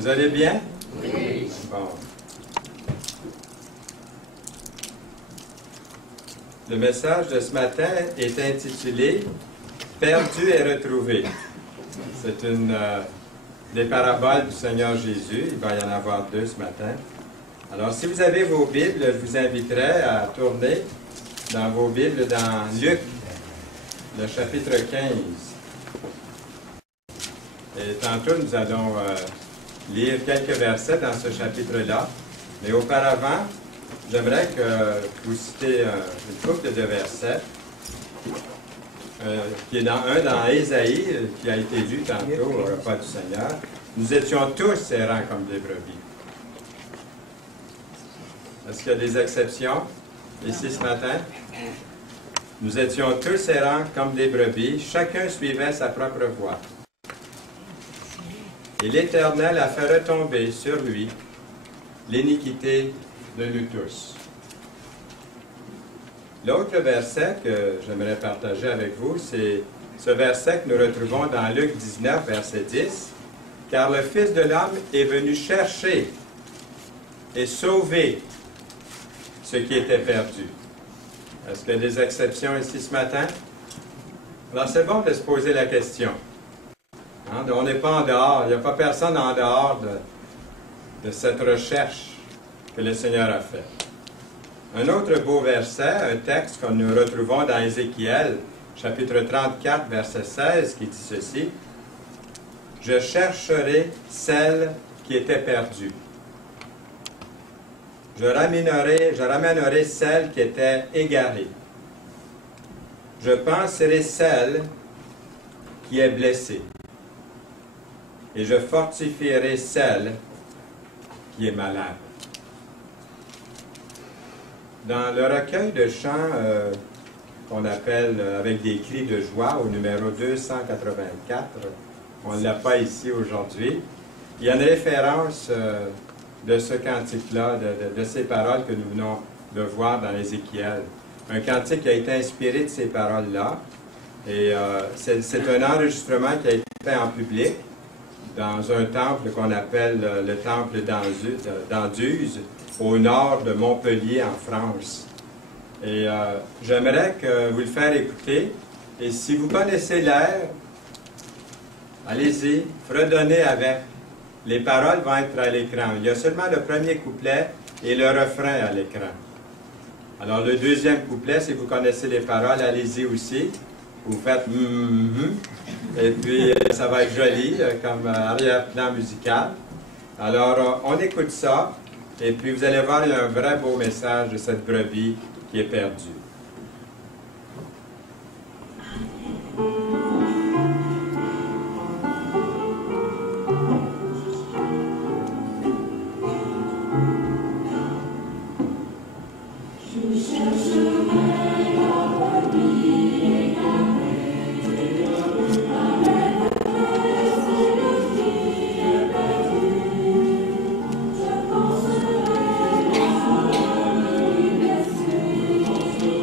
Vous allez bien? Oui. Bon. Le message de ce matin est intitulé « Perdu et retrouvé ». C'est une des paraboles du Seigneur Jésus. Il va y en avoir deux ce matin. Alors, si vous avez vos Bibles, je vous inviterai à tourner dans vos Bibles dans Luc, le chapitre 15. Et tantôt, nous allons lire quelques versets dans ce chapitre-là. Mais auparavant, j'aimerais que vous citez une couple de versets, qui est dans Ésaïe, qui a été lu tantôt au repas du Seigneur. Nous étions tous errants comme des brebis. Est-ce qu'il y a des exceptions ici ce matin? Nous étions tous errants comme des brebis, chacun suivait sa propre voie. Et l'Éternel a fait retomber sur lui l'iniquité de nous tous. L'autre verset que j'aimerais partager avec vous, c'est ce verset que nous retrouvons dans Luc 19, verset 10. « Car le Fils de l'homme est venu chercher et sauver ce qui était perdu. » Est-ce qu'il y a des exceptions ici ce matin? Alors, c'est bon de se poser la question. Hein? On n'est pas en dehors, il n'y a pas personne en dehors de cette recherche que le Seigneur a faite. Un autre beau verset, un texte que nous retrouvons dans Ézéchiel, chapitre 34, verset 16, qui dit ceci. « Je chercherai celle qui était perdue. Je ramènerai celle qui était égarée. Je penserai celle qui est blessée. Et je fortifierai celle qui est malade. » Dans le recueil de chants qu'on appelle avec des cris de joie au numéro 284, on ne l'a pas ici aujourd'hui, il y a une référence de ce cantique-là, de ces paroles que nous venons de voir dans Ézéchiel. Un cantique qui a été inspiré de ces paroles-là. Et c'est un enregistrement qui a été fait en public dans un temple qu'on appelle le temple d'Anduze, au nord de Montpellier, en France. Et j'aimerais que vous le faire écouter. Et si vous connaissez l'air, allez-y, fredonnez avec. Les paroles vont être à l'écran. Il y a seulement le premier couplet et le refrain à l'écran. Alors, le deuxième couplet, si vous connaissez les paroles, allez-y aussi. Vous faites et puis ça va être joli comme arrière-plan musical. Alors, on écoute ça. Et puis, vous allez voir, il y a un vrai beau message de cette brebis qui est perdue. Je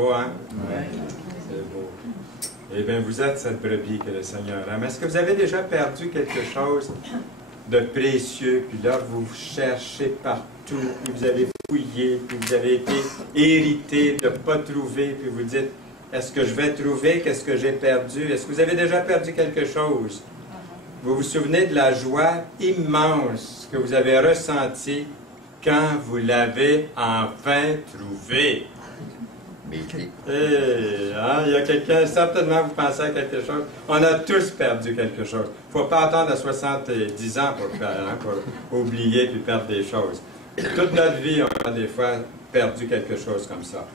beau, hein? Ouais. C'est beau. Eh bien, vous êtes cette brebis que le Seigneur aime. Est-ce que vous avez déjà perdu quelque chose de précieux, puis là, vous cherchez partout, puis vous avez fouillé, puis vous avez été irrité de ne pas trouver, puis vous dites, est-ce que je vais trouver? Qu'est-ce que j'ai perdu? Est-ce que vous avez déjà perdu quelque chose? Vous vous souvenez de la joie immense que vous avez ressentie quand vous l'avez enfin trouvé? Hein, il y a quelqu'un, certainement vous pensez à quelque chose. On a tous perdu quelque chose. Il ne faut pas attendre à 70 ans pour oublier puis perdre des choses. Toute notre vie, on a des fois perdu quelque chose comme ça.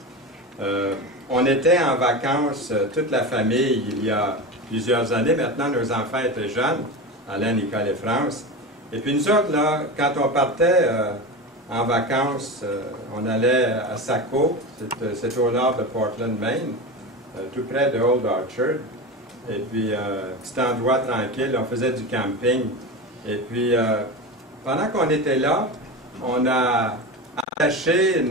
On était en vacances, toute la famille, il y a plusieurs années. Maintenant, nos enfants étaient jeunes, Alain, Nicole et France. Et puis nous autres, là, quand on partait en vacances, on allait à Saco, c'est au nord de Portland, Maine, tout près de Old Orchard. Et puis, petit endroit tranquille, on faisait du camping. Et puis, pendant qu'on était là, on a attaché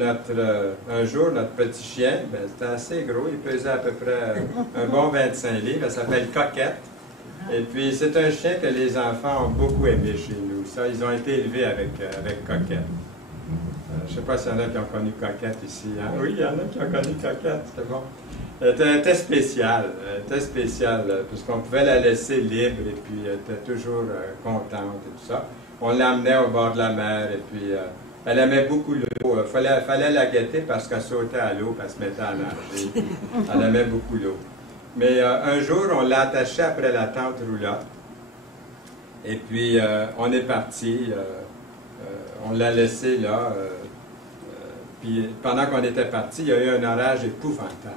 un jour notre petit chien. C'était assez gros, il pesait à peu près un bon 25 livres. Elle s'appelle Coquette. Et puis, c'est un chien que les enfants ont beaucoup aimé chez nous. Ça, ils ont été élevés avec Coquette. Je ne sais pas s'il y en a qui ont connu Coquette ici. Hein? Oui, il y en a qui ont connu Coquette, c'était bon. Elle était spéciale, puisqu'on pouvait la laisser libre et puis elle était toujours contente et tout ça. On l'emmenait au bord de la mer et puis elle aimait beaucoup l'eau. Il fallait la guetter parce qu'elle sautait à l'eau, puis elle se mettait à nager. Elle aimait beaucoup l'eau. Mais un jour, on l'a attachée après la tente roulotte. Et puis, on est parti. On l'a laissée là. Puis, pendant qu'on était parti, il y a eu un orage épouvantable.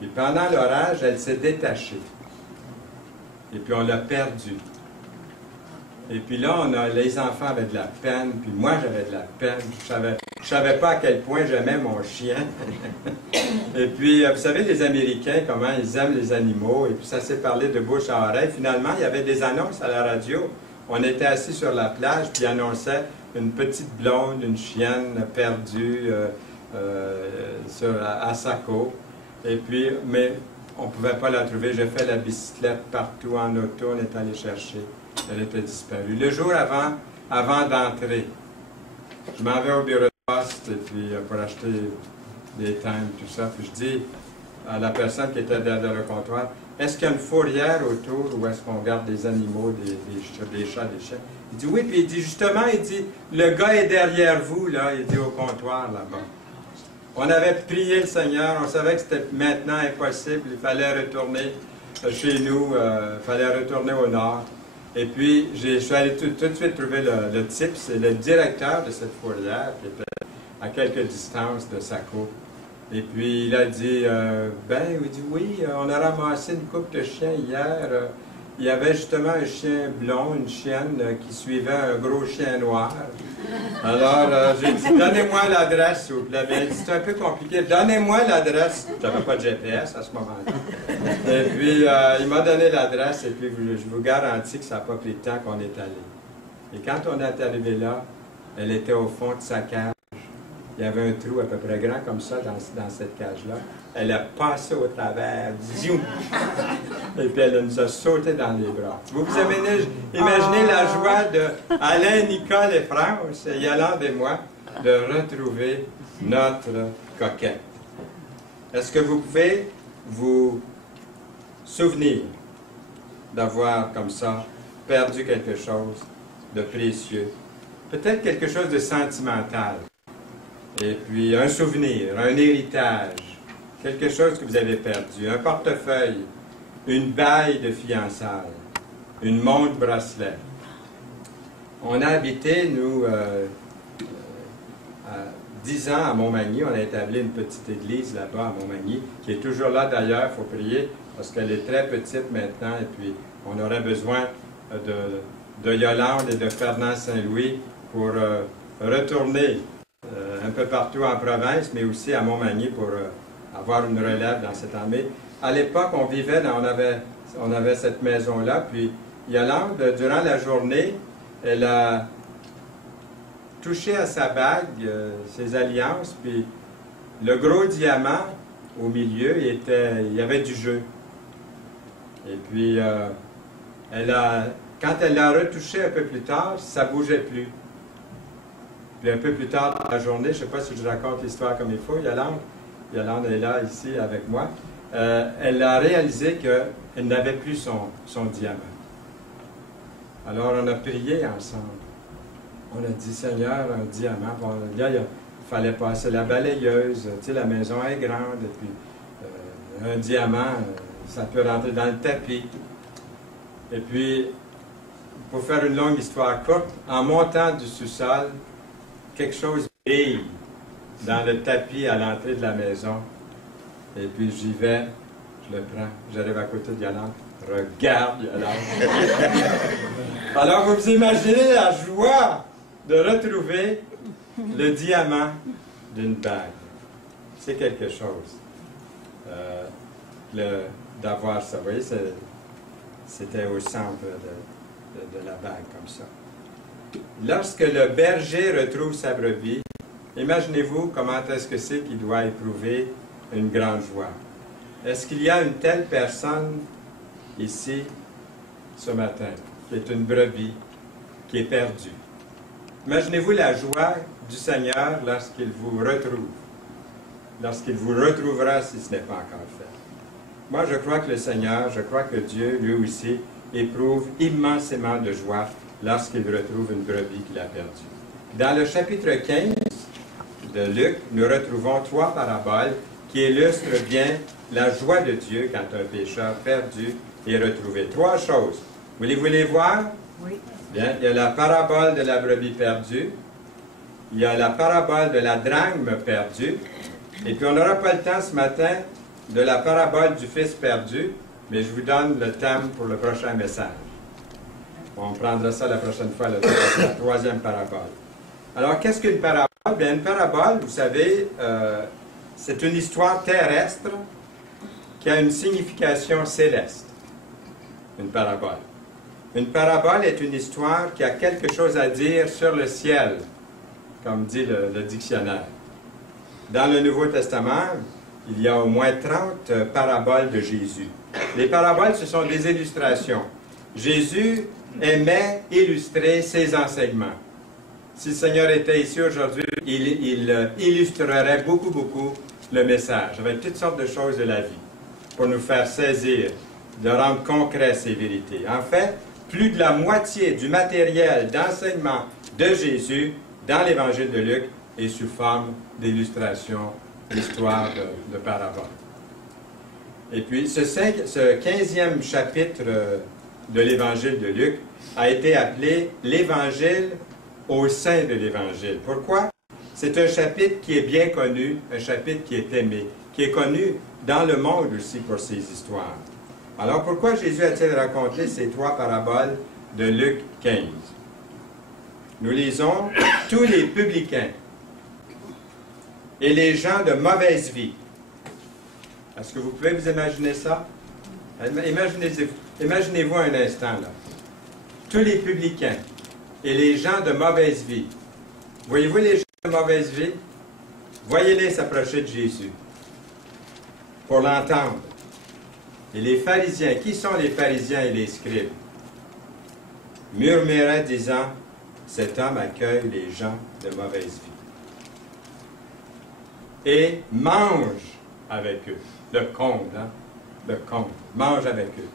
Puis, pendant l'orage, elle s'est détachée. Et puis, on l'a perdue. Et puis là, les enfants avaient de la peine, puis moi, j'avais de la peine. Je savais pas à quel point j'aimais mon chien. Et puis, vous savez, les Américains, comment ils aiment les animaux. Et puis, ça s'est parlé de bouche à oreille. Finalement, il y avait des annonces à la radio. On était assis sur la plage, puis ils annonçaient une petite blonde, une chienne perdue à Saco. Et puis, mais on ne pouvait pas la trouver. J'ai fait la bicyclette partout en auto, on est allé chercher. Elle était disparue. Le jour avant d'entrer, je m'en vais au bureau de poste et puis, pour acheter des timbres, tout ça. Puis je dis à la personne qui était derrière le comptoir, est-ce qu'il y a une fourrière autour où est-ce qu'on garde des animaux, des chats, des chiens? Il dit oui, puis il dit justement, il dit, le gars est derrière vous, là, il dit au comptoir là-bas. On avait prié le Seigneur, on savait que c'était maintenant impossible, il fallait retourner chez nous, il fallait retourner au nord. Et puis, je suis allé tout de suite trouver le type, c'est le directeur de cette fourrière qui était à quelques distances de Saco. Et puis, il a dit, il dit, oui, on a ramassé une couple de chiens hier. Il y avait justement un chien blond, une chienne qui suivait un gros chien noir. Alors, j'ai dit, donnez-moi l'adresse, s'il vous plaît. Il dit, c'est un peu compliqué. Donnez-moi l'adresse. Je n'avais pas de GPS à ce moment-là. Et puis, il m'a donné l'adresse, et puis je vous garantis que ça n'a pas pris de temps qu'on est allé. Et quand on est arrivé là, elle était au fond de sa cage. Il y avait un trou à peu près grand comme ça dans cette cage-là. Elle a passé au travers, ziou! Et puis elle nous a sauté dans les bras. Vous imaginez la joie de Alain, Nicole et France, Yolande et moi, de retrouver notre Coquette. Est-ce que vous pouvez vous souvenir d'avoir comme ça perdu quelque chose de précieux? Peut-être quelque chose de sentimental. Et puis un souvenir, un héritage, quelque chose que vous avez perdu, un portefeuille, une bague de fiançailles, une montre bracelet. On a habité, nous, 10 ans à Montmagny. On a établi une petite église là-bas à Montmagny, qui est toujours là d'ailleurs, il faut prier, parce qu'elle est très petite maintenant, et puis on aurait besoin de Yolande et de Fernand Saint-Louis pour retourner un peu partout en province, mais aussi à Montmagny pour avoir une relève dans cette armée. À l'époque, on vivait, on avait cette maison-là, puis Yolande, durant la journée, elle a touché à sa bague, ses alliances, puis le gros diamant au milieu, il y avait du jeu. Et puis, quand elle l'a retouché un peu plus tard, ça ne bougeait plus. Puis un peu plus tard dans la journée, je ne sais pas si je raconte l'histoire comme il faut, Yolande est là, ici, avec moi. Elle a réalisé qu'elle n'avait plus son diamant. Alors, on a prié ensemble. On a dit, Seigneur, un diamant. Bon, là, il fallait passer la balayeuse. Tu sais, la maison est grande. Et puis, un diamant, ça peut rentrer dans le tapis. Et puis, pour faire une longue histoire courte, en montant du sous-sol, quelque chose brille dans le tapis à l'entrée de la maison. Et puis, j'y vais, je le prends, j'arrive à côté de Yolande. Regarde, Yolande. Alors, vous imaginez la joie de retrouver le diamant d'une bague. C'est quelque chose d'avoir ça. Vous voyez, c'était au centre de la bague, comme ça. Lorsque le berger retrouve sa brebis, imaginez-vous comment est-ce que c'est qu'il doit éprouver une grande joie. Est-ce qu'il y a une telle personne ici, ce matin, qui est une brebis, qui est perdue? Imaginez-vous la joie du Seigneur lorsqu'il vous retrouve, lorsqu'il vous retrouvera si ce n'est pas encore fait. Moi, je crois que le Seigneur, je crois que Dieu, lui aussi, éprouve immensément de joie lorsqu'il retrouve une brebis qu'il a perdue. Dans le chapitre 15 de Luc, nous retrouvons 3 paraboles qui illustrent bien la joie de Dieu quand un pécheur perdu est retrouvé. 3 choses. Voulez-vous les voir? Oui. Bien, il y a la parabole de la brebis perdue, il y a la parabole de la drachme perdue, et puis on n'aura pas le temps ce matin de la parabole du fils perdu, mais je vous donne le thème pour le prochain message. On prendra ça la prochaine fois, la 3e parabole. Alors, qu'est-ce qu'une parabole? Bien, une parabole, vous savez, c'est une histoire terrestre qui a une signification céleste. Une parabole. Une parabole est une histoire qui a quelque chose à dire sur le ciel, comme dit le dictionnaire. Dans le Nouveau Testament, il y a au moins 30 paraboles de Jésus. Les paraboles, ce sont des illustrations. Jésus aimait illustrer ses enseignements. Si le Seigneur était ici aujourd'hui, il illustrerait beaucoup le message, avec toutes sortes de choses de la vie, pour nous faire saisir, de rendre concret ces vérités. En fait, plus de la moitié du matériel d'enseignement de Jésus dans l'Évangile de Luc est sous forme d'illustration, d'histoire, de parabole. Et puis, ce 15e chapitre de l'Évangile de Luc a été appelé l'Évangile au sein de l'Évangile. Pourquoi? C'est un chapitre qui est bien connu, un chapitre qui est aimé, qui est connu dans le monde aussi pour ses histoires. Alors, pourquoi Jésus a-t-il raconté ces 3 paraboles de Luc 15? Nous lisons « Tous les publicains et les gens de mauvaise vie ». Est-ce que vous pouvez vous imaginer ça? Imaginez-vous un instant, là. Tous les publicains et les gens de mauvaise vie. Voyez-vous les gens de mauvaise vie? Voyez-les s'approcher de Jésus pour l'entendre. Et les pharisiens, qui sont les pharisiens et les scribes? Murmuraient disant, cet homme accueille les gens de mauvaise vie et mange avec eux. Le comble, hein? Le comble. Mange avec eux.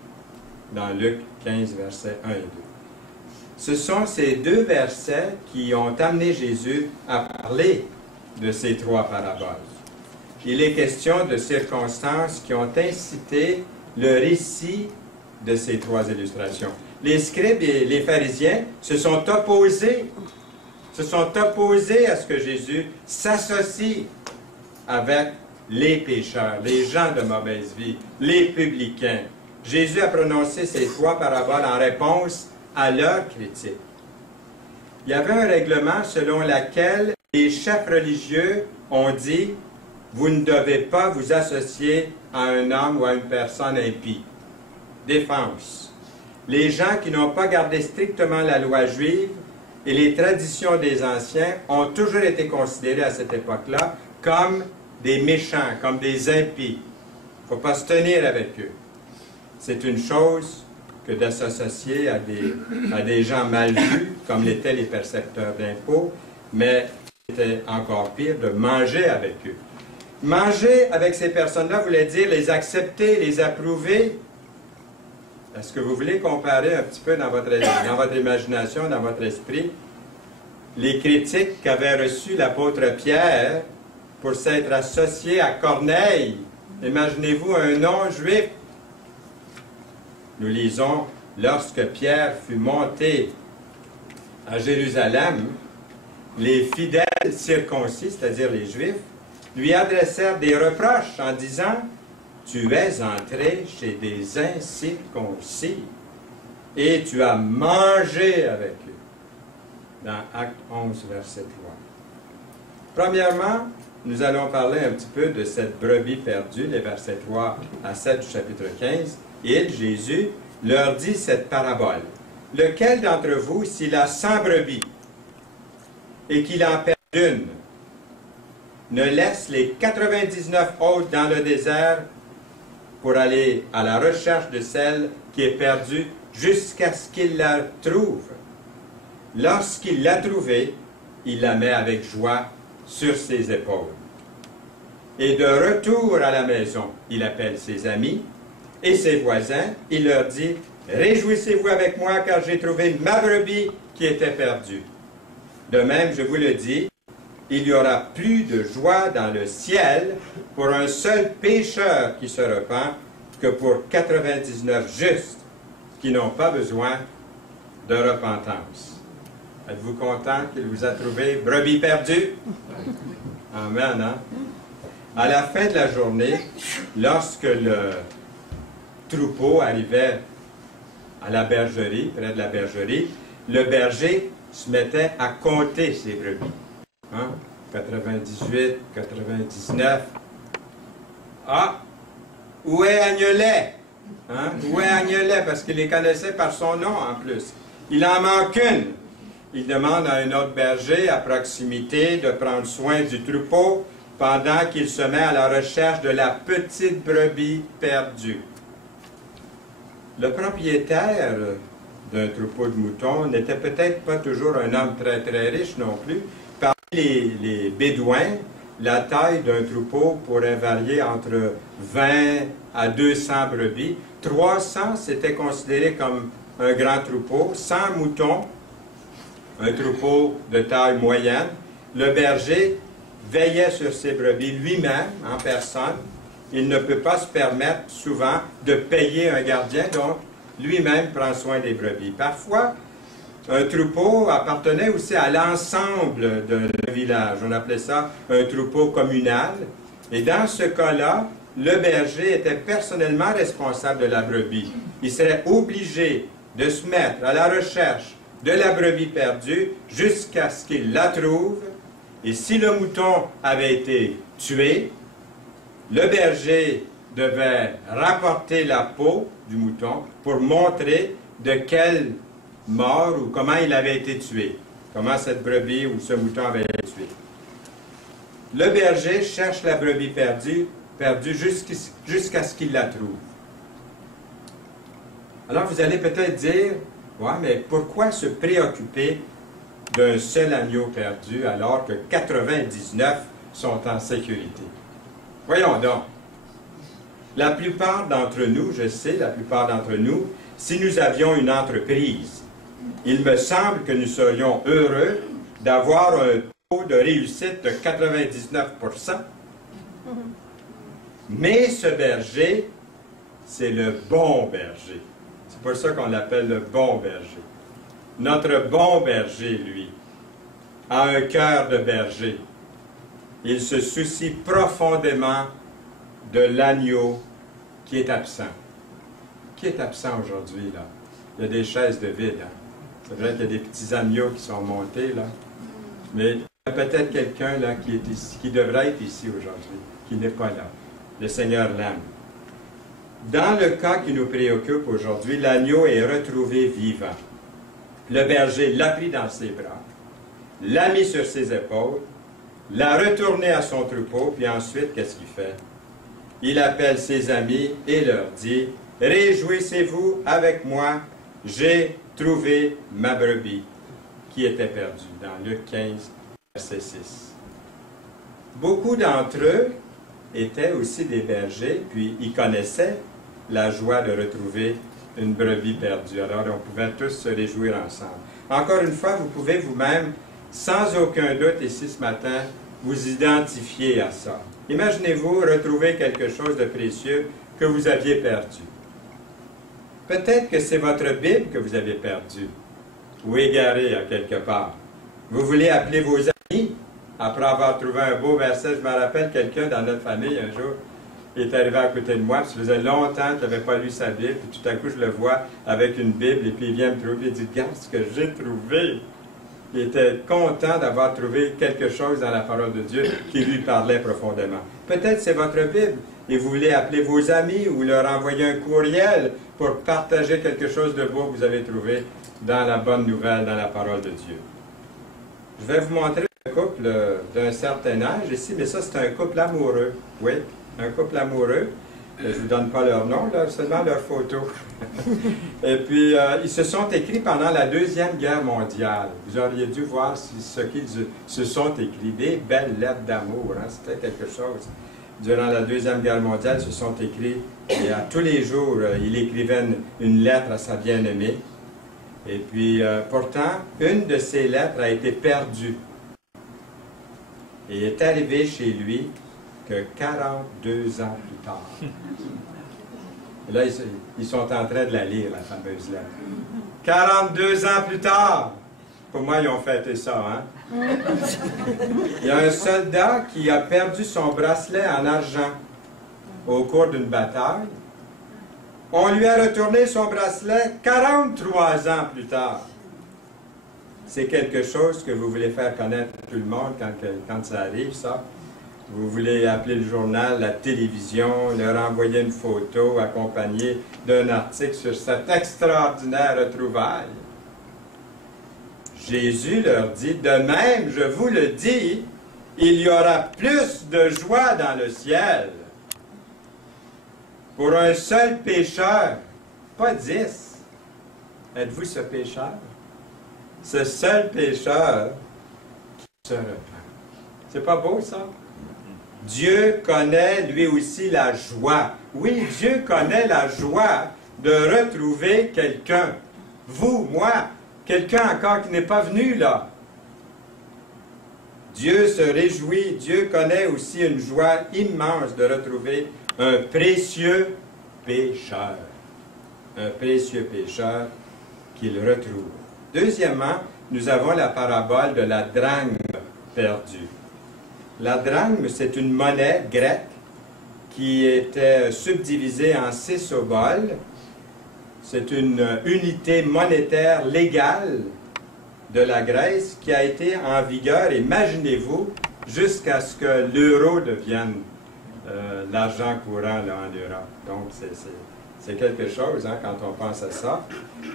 Dans Luc 15, versets 1 et 2. Ce sont ces 2 versets qui ont amené Jésus à parler de ces 3 paraboles. Il est question de circonstances qui ont incité le récit de ces 3 illustrations. Les scribes et les pharisiens se sont opposés à ce que Jésus s'associe avec les pécheurs, les gens de mauvaise vie, les publicains. Jésus a prononcé ces 3 paraboles en réponse à leur critique. Il y avait un règlement selon lequel les chefs religieux ont dit « Vous ne devez pas vous associer à un homme ou à une personne impie. » Défense. Les gens qui n'ont pas gardé strictement la loi juive et les traditions des anciens ont toujours été considérés à cette époque-là comme des méchants, comme des impies. Il ne faut pas se tenir avec eux. C'est une chose que d'associer à des gens mal vus, comme l'étaient les percepteurs d'impôts, mais c'était encore pire de manger avec eux. Manger avec ces personnes-là voulait dire les accepter, les approuver. Est-ce que vous voulez comparer un petit peu dans votre imagination, dans votre esprit, les critiques qu'avait reçues l'apôtre Pierre pour s'être associé à Corneille? Imaginez-vous un non-juif. Nous lisons, lorsque Pierre fut monté à Jérusalem, les fidèles circoncis, c'est-à-dire les Juifs, lui adressèrent des reproches en disant « Tu es entré chez des incirconcis et tu as mangé avec eux. » Dans Acte 11, verset 3. Premièrement, nous allons parler un petit peu de cette brebis perdue, les versets 3 à 7 du chapitre 15. Il, Jésus, leur dit cette parabole. « Lequel d'entre vous, s'il a 100 brebis et qu'il en perd une, ne laisse les 99 autres dans le désert pour aller à la recherche de celle qui est perdue jusqu'à ce qu'il la trouve. Lorsqu'il l'a trouvée, il la met avec joie sur ses épaules. Et de retour à la maison, il appelle ses amis et ses voisins. Il leur dit, « Réjouissez-vous avec moi, car j'ai trouvé ma brebis qui était perdue. » De même, je vous le dis, il y aura plus de joie dans le ciel pour un seul pécheur qui se repent que pour 99 justes qui n'ont pas besoin de repentance. Êtes-vous content qu'il vous a trouvé brebis perdue? Amen, hein? À la fin de la journée, lorsque le troupeau arrivait à la bergerie, près de la bergerie, le berger se mettait à compter ses brebis. Hein? 98, 99. Ah! Où est Agnelet? Hein? Où est Agnelet? Parce qu'il les connaissait par son nom en plus. Il en manque une. Il demande à un autre berger à proximité de prendre soin du troupeau pendant qu'il se met à la recherche de la petite brebis perdue. Le propriétaire d'un troupeau de moutons n'était peut-être pas toujours un homme très très riche non plus. Parmi les Bédouins, la taille d'un troupeau pourrait varier entre 20 à 200 brebis. 300, c'était considéré comme un grand troupeau. 100 moutons, un troupeau de taille moyenne. Le berger veillait sur ses brebis lui-même, en personne. Il ne peut pas se permettre souvent de payer un gardien, donc lui-même prend soin des brebis. Parfois, un troupeau appartenait aussi à l'ensemble d'un village. On appelait ça un troupeau communal. Et dans ce cas-là, le berger était personnellement responsable de la brebis. Il serait obligé de se mettre à la recherche de la brebis perdue jusqu'à ce qu'il la trouve. Et si le mouton avait été tué, le berger devait rapporter la peau du mouton pour montrer de quelle mort ou comment il avait été tué, comment cette brebis ou ce mouton avait été tué. Le berger cherche la brebis perdue jusqu'à ce qu'il la trouve. Alors vous allez peut-être dire, ouais, mais pourquoi se préoccuper d'un seul agneau perdu alors que 99 sont en sécurité? Voyons donc. La plupart d'entre nous, je sais, la plupart d'entre nous, si nous avions une entreprise, il me semble que nous serions heureux d'avoir un taux de réussite de 99%. Mais ce berger, c'est le bon berger. C'est pour ça qu'on l'appelle le bon berger. Notre bon berger, lui, a un cœur de berger. Il se soucie profondément de l'agneau qui est absent. Qui est absent aujourd'hui, là? Il y a des chaises de vide, hein? C'est vrai qu'il y a des petits agneaux qui sont montés, là. Mais il y a peut-être quelqu'un, là, qui est ici, qui devrait être ici aujourd'hui, qui n'est pas là. Le Seigneur l'aime. Dans le cas qui nous préoccupe aujourd'hui, l'agneau est retrouvé vivant. Le berger l'a pris dans ses bras, l'a mis sur ses épaules, l'a retourné à son troupeau, puis ensuite, qu'est-ce qu'il fait? Il appelle ses amis et leur dit, « Réjouissez-vous avec moi, j'ai trouvé ma brebis qui était perdue. » Dans Luc 15, verset 6. Beaucoup d'entre eux étaient aussi des bergers, puis ils connaissaient la joie de retrouver une brebis perdue. Alors, on pouvait tous se réjouir ensemble. Encore une fois, vous pouvez vous-même, sans aucun doute ici ce matin, vous identifier à ça. Imaginez-vous retrouver quelque chose de précieux que vous aviez perdu. Peut-être que c'est votre Bible que vous avez perdue, ou égarée à quelque part. Vous voulez appeler vos amis après avoir trouvé un beau verset. Je me rappelle quelqu'un dans notre famille un jour, il est arrivé à côté de moi, puis ça faisait longtemps qu'il n'avait pas lu sa Bible, puis tout à coup je le vois avec une Bible, et puis il vient me trouver, il dit « Regarde ce que j'ai trouvé ». Il était content d'avoir trouvé quelque chose dans la parole de Dieu qui lui parlait profondément. Peut-être c'est votre Bible, et vous voulez appeler vos amis ou leur envoyer un courriel pour partager quelque chose de beau que vous avez trouvé dans la bonne nouvelle, dans la parole de Dieu. Je vais vous montrer un couple d'un certain âge ici, mais ça c'est un couple amoureux. Oui, un couple amoureux. Je ne vous donne pas leur nom, là, seulement leur photo. Et puis, ils se sont écrits pendant la Deuxième Guerre mondiale. Vous auriez dû voir ce qu'ils se sont écrits. Des belles lettres d'amour, hein? C'était quelque chose. Durant la Deuxième Guerre mondiale, ils se sont écrits, et à tous les jours, il écrivait une lettre à sa bien-aimée. Et puis, pourtant, une de ces lettres a été perdue. Et est arrivée chez lui que 42 ans plus tard. Et là, ils sont en train de la lire, la fameuse lettre. 42 ans plus tard! Pour moi, ils ont fêté ça, hein? Il y a un soldat qui a perdu son bracelet en argent au cours d'une bataille. On lui a retourné son bracelet 43 ans plus tard. C'est quelque chose que vous voulez faire connaître à tout le monde quand ça arrive, ça. Vous voulez appeler le journal, la télévision, leur envoyer une photo accompagnée d'un article sur cette extraordinaire retrouvaille. Jésus leur dit, de même, je vous le dis, il y aura plus de joie dans le ciel pour un seul pécheur, pas 10. Êtes-vous ce pécheur? Ce seul pécheur qui se repent. C'est pas beau, ça? Dieu connaît lui aussi la joie. Oui, Dieu connaît la joie de retrouver quelqu'un. Vous, moi, quelqu'un encore qui n'est pas venu là. Dieu se réjouit, Dieu connaît aussi une joie immense de retrouver un précieux pécheur. Un précieux pécheur qu'il retrouve. Deuxièmement, nous avons la parabole de la drachme perdue. La drachme, c'est une monnaie grecque qui était subdivisée en 6 oboles. C'est une unité monétaire légale de la Grèce qui a été en vigueur, imaginez-vous, jusqu'à ce que l'euro devienne l'argent courant là, en Europe. Donc, c'est quelque chose hein, quand on pense à ça.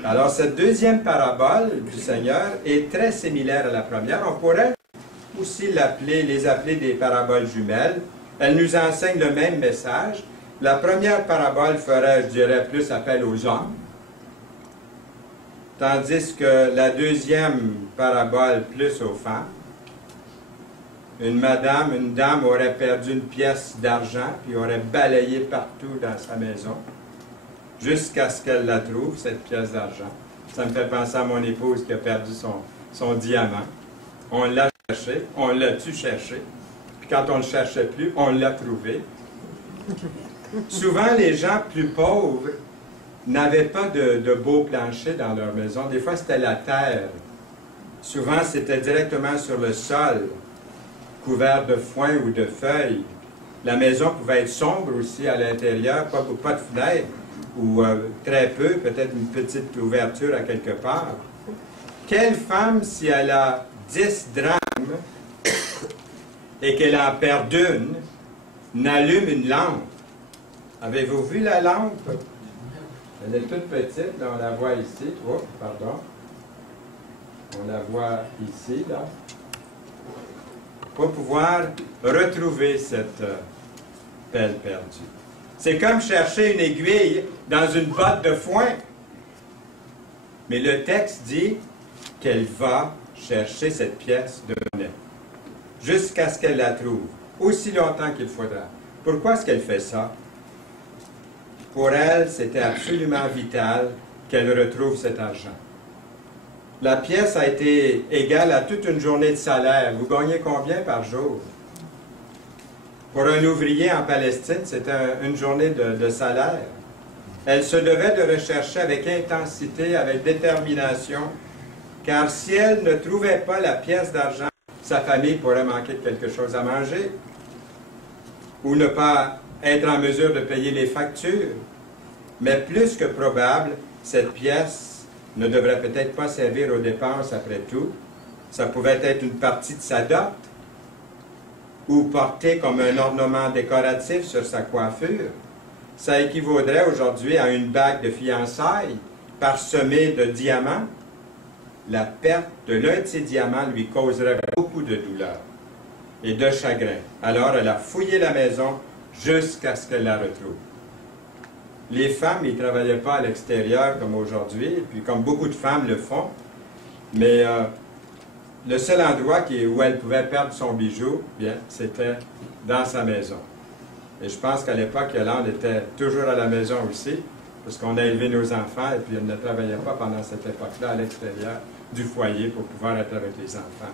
Alors, cette deuxième parabole du Seigneur est très similaire à la première. On pourrait aussi les appeler des paraboles jumelles. Elles nous enseignent le même message. La première parabole ferait, je dirais, plus appel aux hommes, tandis que la deuxième parabole plus aux femmes. Une dame aurait perdu une pièce d'argent, puis aurait balayé partout dans sa maison, jusqu'à ce qu'elle la trouve, cette pièce d'argent. Ça me fait penser à mon épouse qui a perdu son diamant. On l'a cherché, on l'a-tu cherché, puis quand on ne le cherchait plus, on l'a trouvé. Souvent, les gens plus pauvres n'avaient pas de beaux planchers dans leur maison. Des fois, c'était la terre. Souvent, c'était directement sur le sol, couvert de foin ou de feuilles. La maison pouvait être sombre aussi à l'intérieur, pas de fenêtre, ou très peu, peut-être une petite ouverture à quelque part. Quelle femme, si elle a 10 drachmes et qu'elle en perd une, n'allume une lampe? Avez-vous vu la lampe? Elle est toute petite, là, on la voit ici. Oh, pardon. On la voit ici, là. pour pouvoir retrouver cette pelle perdue. C'est comme chercher une aiguille dans une botte de foin. Mais le texte dit qu'elle va chercher cette pièce de monnaie jusqu'à ce qu'elle la trouve, aussi longtemps qu'il faudra. Pourquoi est-ce qu'elle fait ça? Pour elle, c'était absolument vital qu'elle retrouve cet argent. La pièce a été égale à toute une journée de salaire. Vous gagnez combien par jour? Pour un ouvrier en Palestine, c'était une journée de salaire. Elle se devait de rechercher avec intensité, avec détermination, car si elle ne trouvait pas la pièce d'argent, sa famille pourrait manquer de quelque chose à manger, ou ne pas être en mesure de payer les factures. Mais plus que probable, cette pièce ne devrait peut-être pas servir aux dépenses après tout. Ça pouvait être une partie de sa dot, ou portée comme un ornement décoratif sur sa coiffure. Ça équivaudrait aujourd'hui à une bague de fiançailles parsemée de diamants. La perte de l'un de ces diamants lui causerait beaucoup de douleur et de chagrin. Alors elle a fouillé la maison jusqu'à ce qu'elle la retrouve. Les femmes, ils ne travaillaient pas à l'extérieur comme aujourd'hui, et puis comme beaucoup de femmes le font, mais le seul endroit où elle pouvait perdre son bijou, bien, c'était dans sa maison. Et je pense qu'à l'époque, Yolande était toujours à la maison aussi, parce qu'on a élevé nos enfants, et puis elle ne travaillait pas pendant cette époque-là à l'extérieur du foyer pour pouvoir être avec les enfants.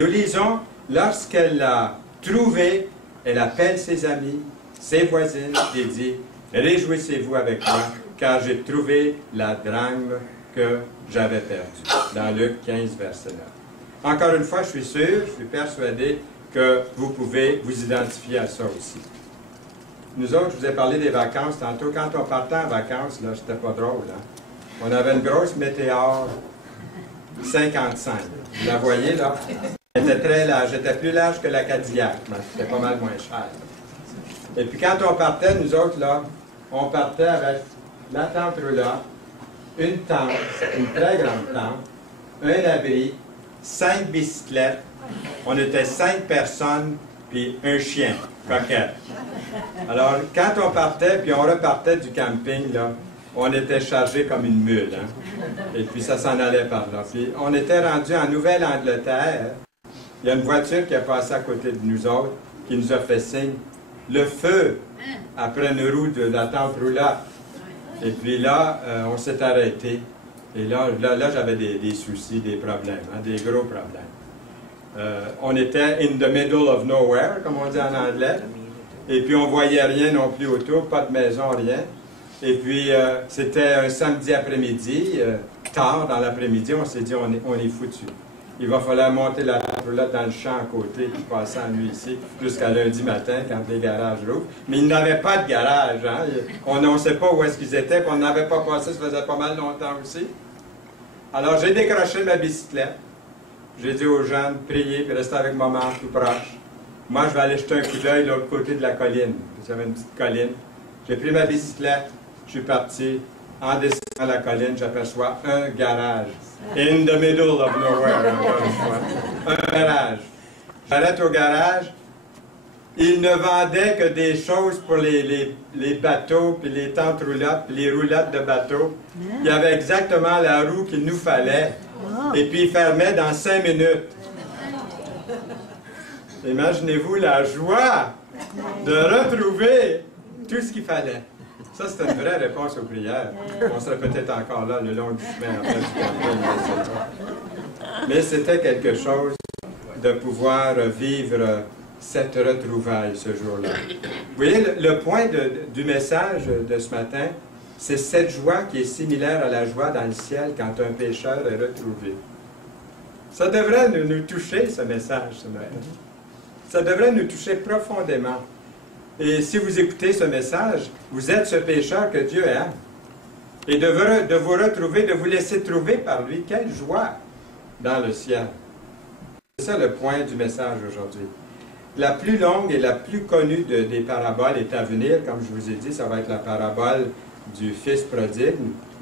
Nous lisons, lorsqu'elle l'a trouvé, elle appelle ses amis, ses voisines, et dit, « Réjouissez-vous avec moi, car j'ai trouvé la drachme que j'avais perdue. » Dans Luc 15, verset 9. Encore une fois, je suis persuadé que vous pouvez vous identifier à ça aussi. Nous autres, je vous ai parlé des vacances tantôt. Quand on partait en vacances, là, c'était pas drôle, hein? On avait une grosse météore 55. Vous la voyez, là? Elle était très large. Elle était plus large que la Cadillac, mais c'était pas mal moins cher. Et puis quand on partait, nous autres, là, on partait avec la tente roulotte, une tente, une très grande tente, un abri, 5 bicyclettes. On était 5 personnes, puis un chien, Coquette. Alors, quand on partait, puis on repartait du camping, là, on était chargé comme une mule, hein? Et puis ça s'en allait par là. Puis on était rendu en Nouvelle-Angleterre. Il y a une voiture qui a passé à côté de nous autres, qui nous a fait signe. Le feu, après une roue de la tente roulotte. Et puis là, on s'est arrêté. Et là j'avais des soucis, des problèmes, hein, des gros problèmes. On était in the middle of nowhere, comme on dit en anglais. Et puis on voyait rien non plus autour, pas de maison, rien. Et puis c'était un samedi après-midi, tard dans l'après-midi, on s'est dit on est foutu. Il va falloir monter la roulotte dans le champ à côté, puis passer la nuit ici, jusqu'à lundi matin, quand les garages rouvrent. Mais ils n'avaient pas de garage, hein? On ne sait pas où est-ce qu'ils étaient, puis on n'avait pas passé, ça faisait pas mal longtemps aussi. Alors j'ai décroché ma bicyclette. J'ai dit aux jeunes, priez, puis restez avec maman tout proche. Moi, je vais aller jeter un coup d'œil de l'autre côté de la colline. Il y avait une petite colline. J'ai pris ma bicyclette, je suis parti. En descendant la colline, j'aperçois un garage. In the middle of nowhere, encore une fois. Un garage. J'arrête au garage. Ils ne vendaient que des choses pour les bateaux, puis les tentes roulottes, puis les roulottes de bateaux. Il y avait exactement la roue qu'il nous fallait. Et puis, ils fermaient dans 5 minutes. Imaginez-vous la joie de retrouver tout ce qu'il fallait. Ça, c'était une vraie réponse aux prières. On serait peut-être encore là le long du chemin après du camping. Mais c'était quelque chose de pouvoir vivre cette retrouvaille ce jour-là. Vous voyez, le point du message de ce matin, c'est cette joie qui est similaire à la joie dans le ciel quand un pécheur est retrouvé. Ça devrait nous toucher, ce message, ce matin. Ça devrait nous toucher profondément. Et si vous écoutez ce message, vous êtes ce pécheur que Dieu aime. Et de vous retrouver, de vous laisser trouver par lui, quelle joie dans le ciel. C'est ça le point du message aujourd'hui. La plus longue et la plus connue des paraboles est à venir. Comme je vous ai dit, ça va être la parabole du Fils prodigue.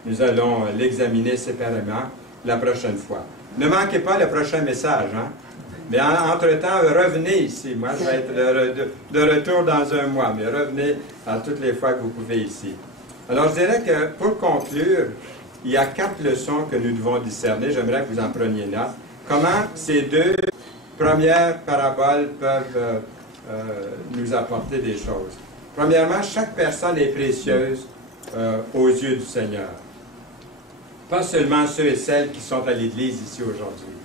Nous allons l'examiner séparément la prochaine fois. Ne manquez pas le prochain message, hein? Mais entre-temps, revenez ici. Moi, je vais être de retour dans un mois, mais revenez à toutes les fois que vous pouvez ici. Alors, je dirais que, pour conclure, il y a 4 leçons que nous devons discerner. J'aimerais que vous en preniez note. Comment ces 2 premières paraboles peuvent nous apporter des choses. Premièrement, chaque personne est précieuse aux yeux du Seigneur. Pas seulement ceux et celles qui sont à l'Église ici aujourd'hui,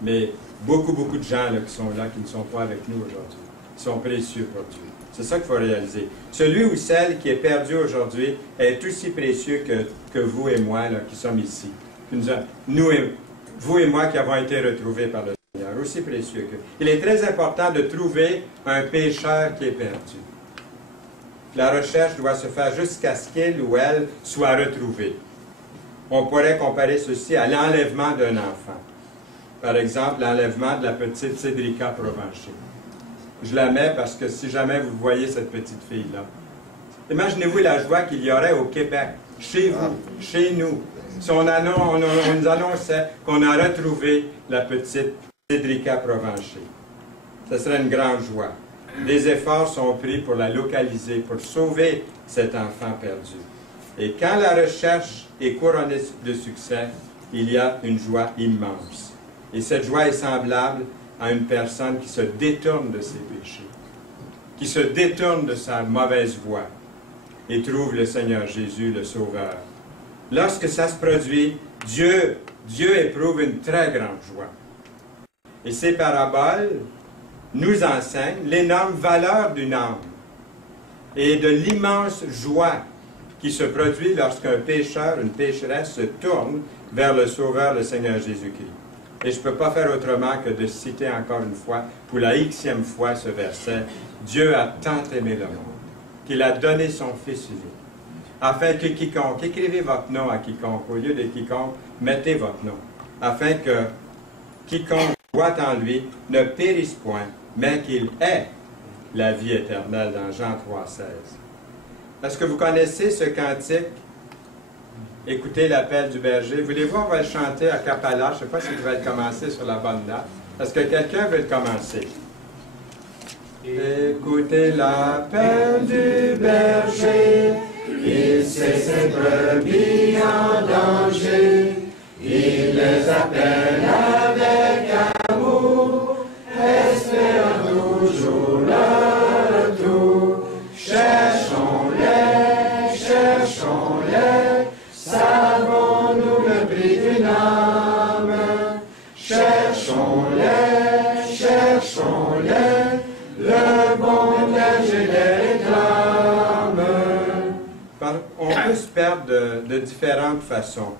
mais beaucoup de gens là, qui sont là, qui ne sont pas avec nous aujourd'hui, qui sont précieux pour Dieu. C'est ça qu'il faut réaliser. Celui ou celle qui est perdu aujourd'hui est aussi précieux que vous et moi là, qui sommes ici. Vous et moi qui avons été retrouvés par le Seigneur, aussi précieux que. Il est très important de trouver un pécheur qui est perdu. La recherche doit se faire jusqu'à ce qu'il ou elle soit retrouvé. On pourrait comparer ceci à l'enlèvement d'un enfant. Par exemple, l'enlèvement de la petite Cédrica Provencher. Je la mets parce que si jamais vous voyez cette petite fille-là, imaginez-vous la joie qu'il y aurait au Québec, chez vous, chez nous. Si on nous annonçait qu'on a retrouvé la petite Cédrica Provencher. Ce serait une grande joie. Des efforts sont pris pour la localiser, pour sauver cet enfant perdu. Et quand la recherche est couronnée de succès, il y a une joie immense. Et cette joie est semblable à une personne qui se détourne de ses péchés, qui se détourne de sa mauvaise voie et trouve le Seigneur Jésus, le Sauveur. Lorsque ça se produit, Dieu éprouve une très grande joie. Et ces paraboles nous enseignent l'énorme valeur d'une âme et de l'immense joie qui se produit lorsqu'un pécheur, une pécheresse se tourne vers le Sauveur, le Seigneur Jésus-Christ. Et je ne peux pas faire autrement que de citer encore une fois, pour la Xème fois, ce verset. Dieu a tant aimé le monde, qu'il a donné son Fils unique, afin que quiconque, écrivez votre nom à quiconque, au lieu de quiconque, mettez votre nom, afin que quiconque croit en lui ne périsse point, mais qu'il ait la vie éternelle dans Jean 3,16. Est-ce que vous connaissez ce cantique? Écoutez l'appel du berger. Voulez-vous, on va le chanter à Capella. Je ne sais pas si je vais le commencer sur la bonne note. Est-ce que quelqu'un veut le commencer? Écoutez l'appel du berger. Il sait ses brebis en danger. Il les appelle avec amour, espérant toujours leur retour. Cherchons-les, cherchons-les. Savons-nous le prix d'une âme? Cherchons-les, cherchons-les, le bon berger les réclame. On peut se perdre de différentes façons.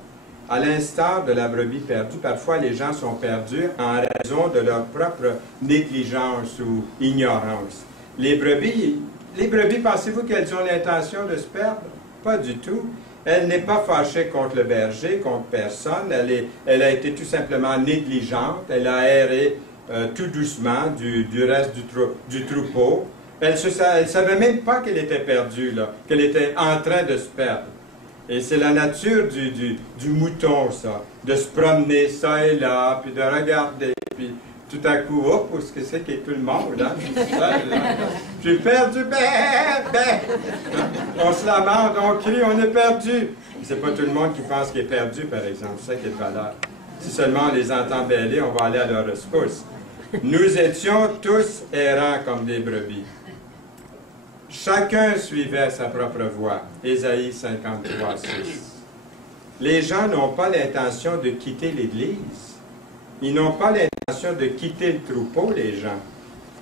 À l'instar de la brebis perdue, parfois les gens sont perdus en raison de leur propre négligence ou ignorance. Les brebis, pensez-vous qu'elles ont l'intention de se perdre? Pas du tout. Elle n'est pas fâchée contre le berger, contre personne. Elle a été tout simplement négligente. Elle a erré tout doucement du reste du troupeau. Elle ne savait même pas qu'elle était perdue, qu'elle était en train de se perdre. Et c'est la nature du mouton, ça, de se promener ça et là, puis de regarder, puis tout à coup, hop, où est-ce que c'est qu'il y a tout le monde, hein? Je suis perdu, on se lamente, on crie, on est perdu. C'est pas tout le monde qui pense qu'il est perdu, par exemple, c'est ça qui est de valeur. Si seulement on les entend bêler, on va aller à leur rescousse. Nous étions tous errants comme des brebis. Chacun suivait sa propre voie. Ésaïe 53, 6. Les gens n'ont pas l'intention de quitter l'Église. Ils n'ont pas l'intention de quitter le troupeau, les gens.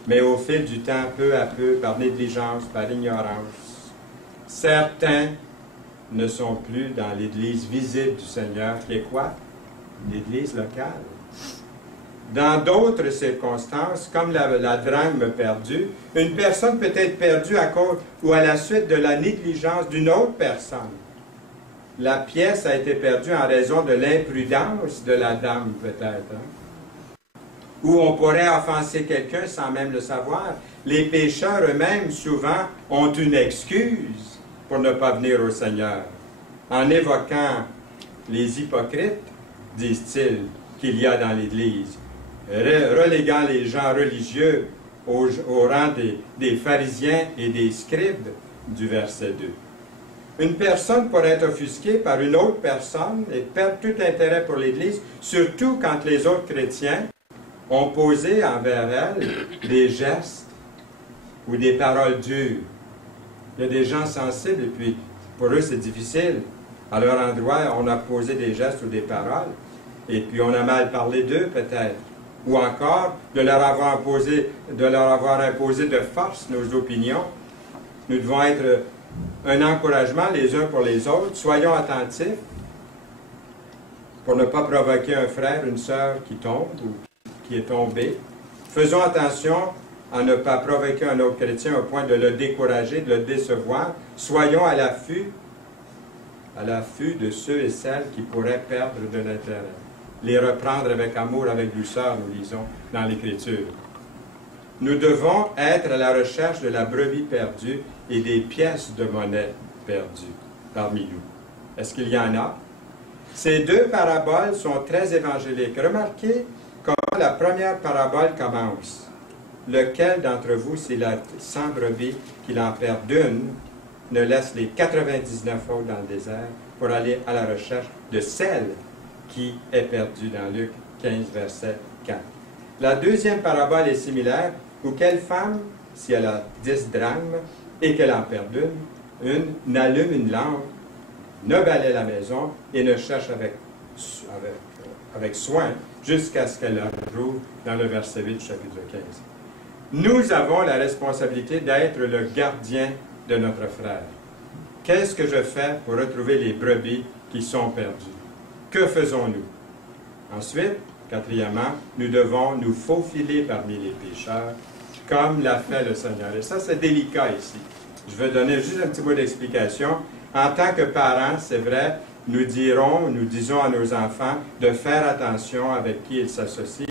Mais au fil du temps, peu à peu, par négligence, par ignorance, certains ne sont plus dans l'Église visible du Seigneur, qui est quoi? L'Église locale. Dans d'autres circonstances, comme la drachme perdue, une personne peut être perdue à cause ou à la suite de la négligence d'une autre personne. La pièce a été perdue en raison de l'imprudence de la dame, peut-être. Hein? Ou on pourrait offenser quelqu'un sans même le savoir. Les pécheurs eux-mêmes, souvent, ont une excuse pour ne pas venir au Seigneur. En évoquant les hypocrites, disent-ils, qu'il y a dans l'Église. reléguant les gens religieux au rang des pharisiens et des scribes du verset 2. Une personne pourrait être offusquée par une autre personne et perdre tout intérêt pour l'Église, surtout quand les autres chrétiens ont posé envers elle des gestes ou des paroles dures. Il y a des gens sensibles et puis pour eux c'est difficile. À leur endroit, on a posé des gestes ou des paroles et puis on a mal parlé d'eux peut-être. Ou encore de leur avoir imposé de force nos opinions. Nous devons être un encouragement les uns pour les autres. Soyons attentifs pour ne pas provoquer un frère, une sœur qui tombe ou qui est tombé. Faisons attention à ne pas provoquer un autre chrétien au point de le décourager, de le décevoir. Soyons à l'affût de ceux et celles qui pourraient perdre de l'intérêt. Les reprendre avec amour, avec douceur, nous lisons dans l'Écriture. Nous devons être à la recherche de la brebis perdue et des pièces de monnaie perdues parmi nous. Est-ce qu'il y en a? Ces deux paraboles sont très évangéliques. Remarquez comment la première parabole commence. Lequel d'entre vous, s'il a 100 brebis, qu'il en perd une, ne laisse les 99 autres dans le désert pour aller à la recherche de celle qui est perdue dans Luc 15, verset 4. La deuxième parabole est similaire, où quelle femme, si elle a 10 drachmes et qu'elle en perd une, n'allume une lampe, ne balaie la maison et ne cherche avec soin jusqu'à ce qu'elle la retrouve dans le verset 8 du chapitre 15. Nous avons la responsabilité d'être le gardien de notre frère. Qu'est-ce que je fais pour retrouver les brebis qui sont perdues? Que faisons-nous? Ensuite, quatrièmement, nous devons nous faufiler parmi les pécheurs, comme l'a fait le Seigneur. Et ça, c'est délicat ici. Je vais donner juste un petit mot d'explication. En tant que parents, c'est vrai, nous disons à nos enfants de faire attention avec qui ils s'associent.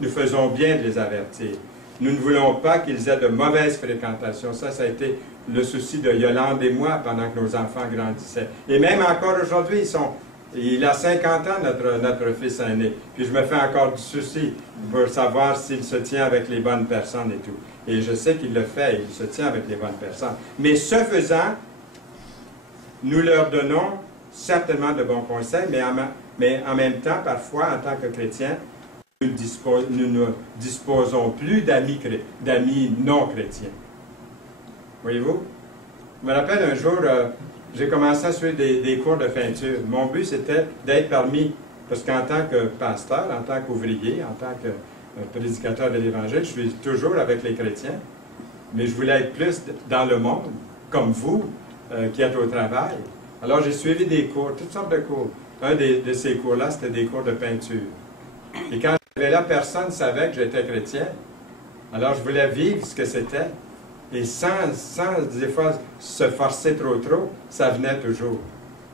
Nous faisons bien de les avertir. Nous ne voulons pas qu'ils aient de mauvaises fréquentations. Ça a été le souci de Yolande et moi pendant que nos enfants grandissaient. Et même encore aujourd'hui, il a 50 ans, notre fils aîné. Puis je me fais encore du souci pour savoir s'il se tient avec les bonnes personnes et tout. Et je sais qu'il le fait, il se tient avec les bonnes personnes. Mais ce faisant, nous leur donnons certainement de bons conseils, mais en même temps, parfois, en tant que chrétiens, nous ne disposons plus d'amis non chrétiens. Voyez-vous? Je me rappelle un jour, j'ai commencé à suivre des cours de peinture. Mon but, c'était d'être parmi, parce qu'en tant que pasteur, en tant qu'ouvrier, en tant que prédicateur de l'Évangile, je suis toujours avec les chrétiens, mais je voulais être plus dans le monde, comme vous, qui êtes au travail. Alors, j'ai suivi des cours, toutes sortes de cours. Un de ces cours-là, c'était des cours de peinture. Et quand j'avais là, personne ne savait que j'étais chrétien. Alors, je voulais vivre ce que c'était. Et sans des fois se forcer trop, ça venait toujours.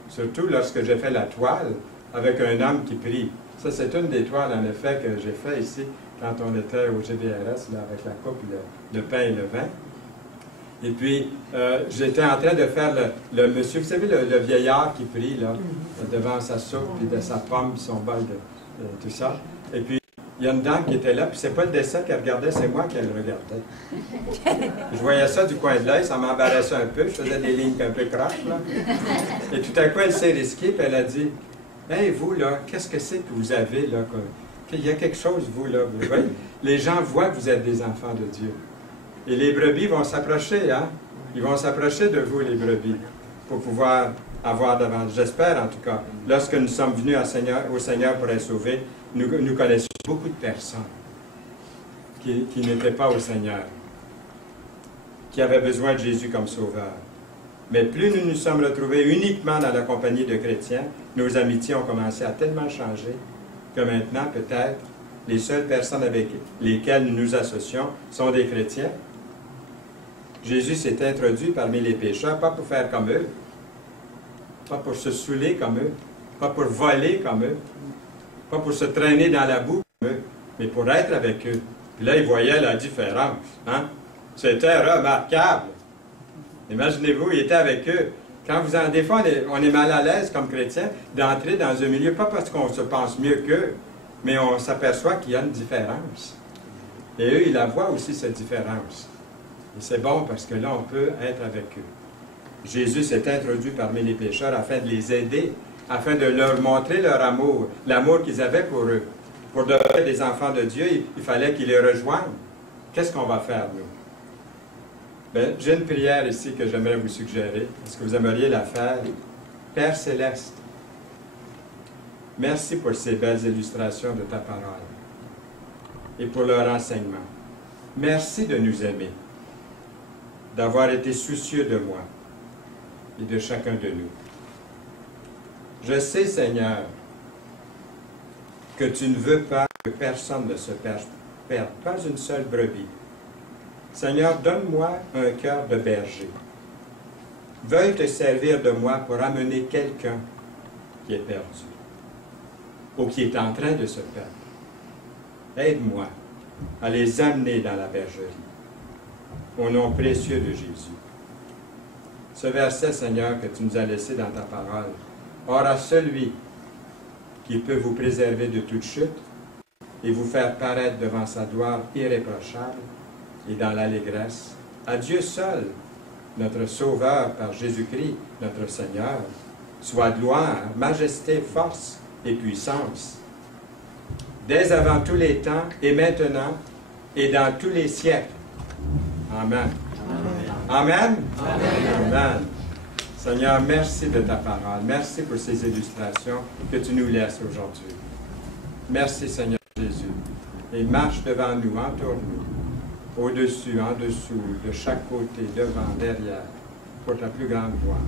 Surtout lorsque j'ai fait la toile avec un homme qui prie. Ça, c'est une des toiles, en effet, que j'ai fait ici, quand on était au GDRS, là, avec la coupe, le pain et le vin. Et puis, j'étais en train de faire le monsieur, vous savez, le vieillard qui prie, là, devant sa soupe, puis de sa pomme, puis son bol de tout ça. Et puis, il y a une dame qui était là, puis c'est pas le dessin qu'elle regardait, c'est moi qu'elle regardait. Je voyais ça du coin de l'œil, ça m'embarrassait un peu, je faisais des lignes un peu croches, là. Et tout à coup, elle s'est risquée, puis elle a dit, « Hey, vous, là, qu'est-ce que c'est que vous avez, là? Il y a quelque chose, vous, là. Vous voyez? Les gens voient que vous êtes des enfants de Dieu. Et les brebis vont s'approcher, hein? Ils vont s'approcher de vous, les brebis, pour pouvoir avoir davantage. J'espère, en tout cas, lorsque nous sommes venus au Seigneur pour être sauvés, nous connaissons beaucoup de personnes qui n'étaient pas au Seigneur, qui avaient besoin de Jésus comme sauveur. Mais plus nous nous sommes retrouvés uniquement dans la compagnie de chrétiens, nos amitiés ont commencé à tellement changer que maintenant, peut-être, les seules personnes avec lesquelles nous nous associons sont des chrétiens. Jésus s'est introduit parmi les pécheurs, pas pour faire comme eux, pas pour se saouler comme eux, pas pour voler comme eux, pas pour se traîner dans la boue comme eux, mais pour être avec eux. Puis là, il voyait la différence. Hein? C'était remarquable. Imaginez-vous, il était avec eux. Quand des fois, on est mal à l'aise comme chrétien d'entrer dans un milieu, pas parce qu'on se pense mieux qu'eux, mais on s'aperçoit qu'il y a une différence. Et eux, ils la voient aussi, cette différence. Et c'est bon parce que là, on peut être avec eux. Jésus s'est introduit parmi les pécheurs afin de les aider, afin de leur montrer leur amour, l'amour qu'ils avaient pour eux. Pour devenir des enfants de Dieu, il fallait qu'ils les rejoignent. Qu'est-ce qu'on va faire, nous? Bien, j'ai une prière ici que j'aimerais vous suggérer. Est-ce que vous aimeriez la faire? Père Céleste, merci pour ces belles illustrations de ta parole et pour leur enseignement. Merci de nous aimer, d'avoir été soucieux de moi et de chacun de nous. Je sais, Seigneur, que tu ne veux pas que personne ne se perde, pas une seule brebis. Seigneur, donne-moi un cœur de berger. Veuille te servir de moi pour amener quelqu'un qui est perdu ou qui est en train de se perdre. Aide-moi à les amener dans la bergerie, au nom précieux de Jésus. Ce verset, Seigneur, que tu nous as laissé dans ta parole, or à celui qui peut vous préserver de toute chute et vous faire paraître devant sa gloire irréprochable et dans l'allégresse, à Dieu seul, notre Sauveur par Jésus-Christ, notre Seigneur, soit gloire, majesté, force et puissance, dès avant tous les temps et maintenant et dans tous les siècles. Amen. Amen. Amen. Amen. Seigneur, merci de ta parole. Merci pour ces illustrations que tu nous laisses aujourd'hui. Merci, Seigneur Jésus. Et marche devant nous, entoure-nous, au-dessus, en dessous, de chaque côté, devant, derrière, pour ta plus grande gloire.